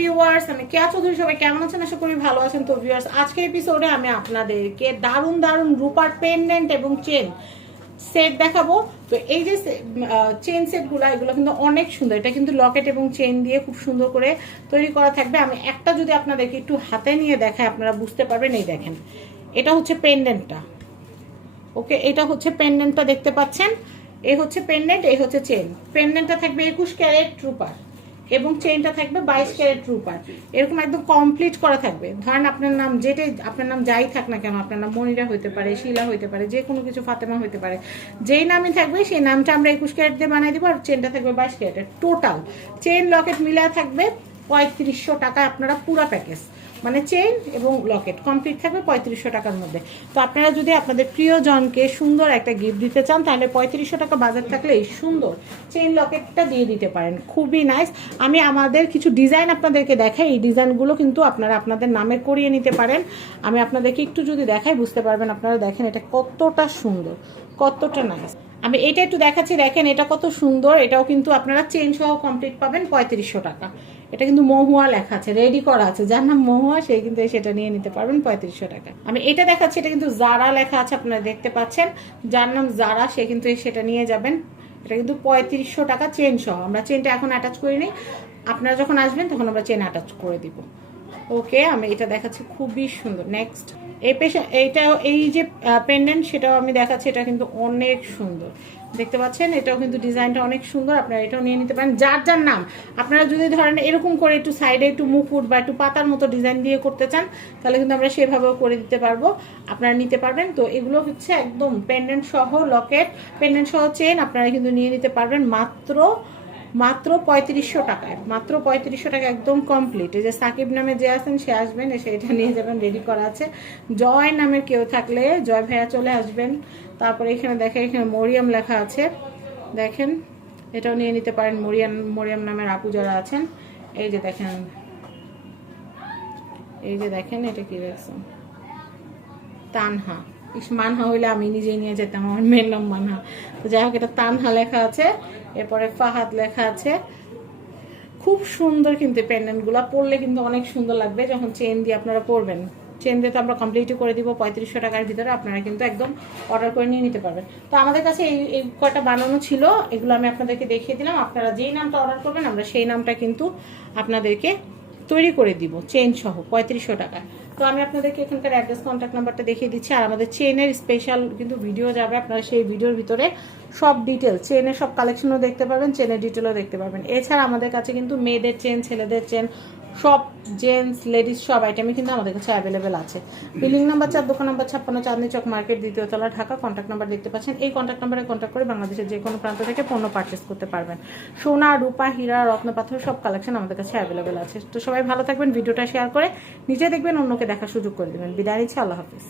Viewers আমি কেয়া চৌধুরী সবাই কেমন আছেন? আশা করি ভালো আছেন। তো ভিউয়ার্স আজকের এপিসোডে আমি আপনাদেরকে দারুণ দারুণ রূপার পেন্ডেন্ট এবং চেন সেট দেখাবো। তো এই যে চেন সেটগুলো এগুলো কিন্তু অনেক সুন্দর। এটা কিন্তু লকেট এবং চেন দিয়ে খুব সুন্দর করে তৈরি করা থাকবে। আমি একটা যদি আপনাদেরকে একটু হাতে নিয়ে দেখায় আপনারা বুঝতে পারবেন। এই দেখেন, এটা হচ্ছে পেন্ডেন্টটা ওকে, এটা হচ্ছে পেন্ডেন্টটা দেখতে পাচ্ছেন। এই হচ্ছে পেন্ডেন্ট এই হচ্ছে চেন পেন্ডেন্টটা থাকবে একুশ ক্যারেট রূপার। এবং চেনটা থাকবে বাইশ ক্যারেট রূপার। এরকম একদম কমপ্লিট করা থাকবে। ধরেন আপনার নাম যেটাই, আপনার নাম যাই থাক না কেন, আপনার নাম মনিরা হইতে পারে, শিলা হইতে পারে যে কোনো কিছু ফাতেমা হইতে পারে, যেই নামই থাকবে সেই নামটা আমরা একুশ ক্যারেট দিয়ে বানাই দিব আর চেনটা থাকবে বাইশ ক্যারেটের টোটাল চেন লকেট মিলা থাকবে পঁয়ত্রিশশো টাকা আপনারা পুরো প্যাকেজ মানে চেইন এবং লকেট কমপ্লিট থাকবে পঁয়ত্রিশশো টাকার মধ্যে। তো আপনারা যদি আপনাদের প্রিয়জনকে সুন্দর একটা গিফট দিতে চান, তাহলে পঁয়ত্রিশশো টাকা বাজার থাকলে এই সুন্দর চেইন লকেটটা দিয়ে দিতে পারেন। খুবই নাইস আমি আমাদের কিছু ডিজাইন আপনাদেরকে দেখাই, এই ডিজাইনগুলো কিন্তু আপনারা আপনাদের নামে করিয়ে নিতে পারেন। আমি আপনাদেরকে একটু যদি দেখাই, বুঝতে পারবেন আপনারা দেখেন এটা কতটা সুন্দর, কতটা নাইস আমি এটা একটু দেখাচ্ছি, দেখেন এটা কত সুন্দর, এটাও কিন্তু আপনারা চেন সহ কমপ্লিট পাবেন পঁয়ত্রিশশো টাকা। এটা কিন্তু মহুয়া লেখা আছে রেডি করা আছে। যার নাম মহুয়া সেই কিন্তু সেটা নিয়ে নিতে পারবেন পঁয়ত্রিশশো টাকা। আমি এটা দেখাচ্ছি, এটা কিন্তু জারা লেখা আছে, আপনারা দেখতে পাচ্ছেন। যার নাম জারা, সে কিন্তু সেটা নিয়ে যাবেন। এটা কিন্তু পঁয়ত্রিশশো টাকা চেন সহ। আমরা চেনটা এখন অ্যাটাচ করিনি। আপনারা যখন আসবেন, তখন আমরা চেন অ্যাটাচ করে দিব। ওকে, আমি এটা দেখাচ্ছি, খুবই সুন্দর। নেক্সট এই পেশা এইটা এই যে পেন্ডেন্ট সেটাও আমি দেখাচ্ছি, এটা কিন্তু অনেক সুন্দর। দেখতে পাচ্ছেন? এটাও কিন্তু ডিজাইনটা অনেক সুন্দর, আপনারা এটাও নিয়ে নিতে পারেন। যার যার নাম, আপনারা যদি ধরেন এরকম করে একটু সাইডে একটু মুকুট বা একটু পাতার মতো ডিজাইন দিয়ে করতে চান, তাহলে কিন্তু আমরা সেভাবেও করে দিতে পারব। আপনারা নিতে পারবেন। তো এগুলো হচ্ছে একদম পেন্ডেন্ট সহ লকেট পেন্ডেন্ট সহ চেন আপনারা কিন্তু নিয়ে নিতে পারবেন। মাত্র মাত্র পঁয়ত্রিশশো টাকায়, মাত্র পঁয়ত্রিশশো টাকা একদম কমপ্লিট এই যে সাকিব নামে যে আছেন, সে আসবেন, এসে এটা নিয়ে যাবেন রেডি করা আছে। জয় নামের কেউ থাকলে জয় ভাইয়া চলে আসবেন। তারপরে এখানে দেখেন, এখানে মরিয়াম লেখা আছে। দেখেন, এটাও নিয়ে নিতে পারেন, মরিয়াম মরিয়াম নামের আপু যারা আছেন। এই যে দেখেন, এই যে দেখেন, এটা কি দেখছেন? তানহা। মানহা হইলে আমি নিজেই নিয়ে যেতাম আমার মেয়ের নাম মানহা। তো যাই হোক, এটা তানহা লেখা আছে, এরপরে ফাহাদ লেখা আছে। খুব সুন্দর কিন্তু পেন্ডেন্টগুলো পরলে কিন্তু অনেক সুন্দর লাগবে যখন চেন দিয়ে আপনারা পরবেন চেন দিয়ে তো আমরা কমপ্লিটই করে দিব, পঁয়ত্রিশশো টাকার ভিতরে আপনারা কিন্তু একদম অর্ডার করে নিয়ে নিতে পারবেন। তো আমাদের কাছে এই এই কয়টা বানানো ছিল, এগুলো আমি আপনাদেরকে দেখিয়ে দিলাম। আপনারা যেই নামটা অর্ডার করবেন, আমরা সেই নামটা কিন্তু আপনাদেরকে তৈরি করে দিব চেন সহ, পঁয়ত্রিশশো টাকা। তো আমি আপনাদেরকে এখানকার অ্যাড্রেস কন্ট্যাক্ট নাম্বারটা দেখিয়ে দিচ্ছি। আর আমাদের চেনের স্পেশাল কিন্তু ভিডিও যাবে, আপনারা সেই ভিডিওর ভিতরে সব ডিটেল চেনের সব কালেকশনও দেখতে পাবেন চেনের ডিটেলও দেখতে পাবেন এছাড়া আমাদের কাছে কিন্তু মেয়েদের চেন ছেলেদের চেন সব জেন্টস লেডিস সব আইটেমই কিন্তু আমাদের কাছে অ্যাভেলেবেল আছে। বিল্ডিং নাম্বার চার, দোকান নাম্বার ছাপ্পান্ন, চাঁদনি চক মার্কেট দ্বিতীয় তলা, ঢাকা কন্ট্যাক্ট নাম্বার দেখতে পাচ্ছেন। এই কন্ট্যাক্ট নাম্বারে কন্ট্যাক্ট করে বাংলাদেশের যে কোনো প্রান্ত থেকে পণ্য পারচেস করতে পারবেন। সোনা, রূপা, হীরা রত্নপাথর সব কালেকশন আমাদের কাছে অ্যাভেলেবেল আছে। তো সবাই ভালো থাকবেন, ভিডিওটা শেয়ার করে নিজে দেখবেন, অন্যকে দেখার সুযোগ করে দেবেন। বিদায় নিচ্ছি, আল্লাহ হাফিজ।